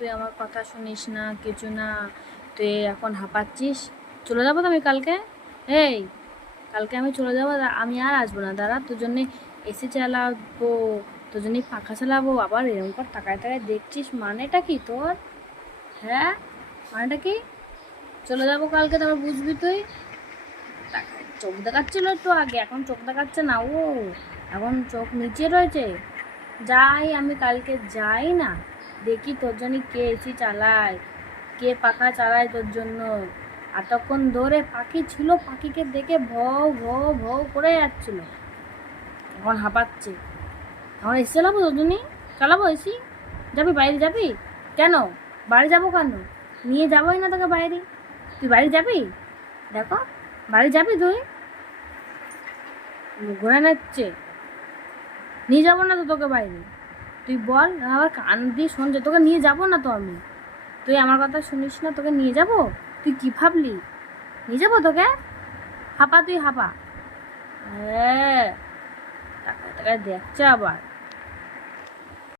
তুই আমার কথা শুনিস না, কিছু না, তুই এখন হাঁপাচ্ছিস। চলে যাবো তো আমি কালকে। এই কালকে আমি চলে যাবো, আমি আর আসবো না। দাঁড়া, তোর জন্যে এসি চালাবো, তোর জন্যে পাখা চালাবো, আবার এরকম কর টাকায় টাকায় দেখছিস, মানেটা কি তোর? হ্যাঁ, মানেটা কি? চলে যাবো কালকে, তারপর বুঝবি তুই। চোখ দেখাচ্ছিল একটু আগে, এখন চোখ দেখাচ্ছে না ও, এখন চোখ নিচে রয়েছে। যাই আমি কালকে, যাই না, দেখি তোর জন্য কে এসি চালায়, কে পাখা চালায় তোর জন্য। এতক্ষণ ধরে পাখি ছিল, পাখিকে দেখে ভৌ ভৌ ভৌ করে যাচ্ছিল, এখন হাঁপাচ্ছে। এখন এসি চালাবো তোর জন্য, চালাবো এসি। যাবি বাইরে যাবি? কেন বাড়ি যাবো কেন? নিয়ে যাবোই না তোকে বাইরে। তুই বাড়ি যাবি? দেখো, বাড়ি যাবি তুই? ঘুরে নিচ্ছে, নিয়ে যাবো না তো তোকে বাইরে। তুই বল, আবার কান দিয়ে শুনছে, তোকে নিয়ে যাবো না তো আমি। তুই আমার কথা শুনিস না, তোকে নিয়ে যাবো? তুই কি ভাবলি নিয়ে যাবো তোকে? হাঁপা তুই হাঁপা। হ্যাঁ, টাকা টাকা দেখছে আবার।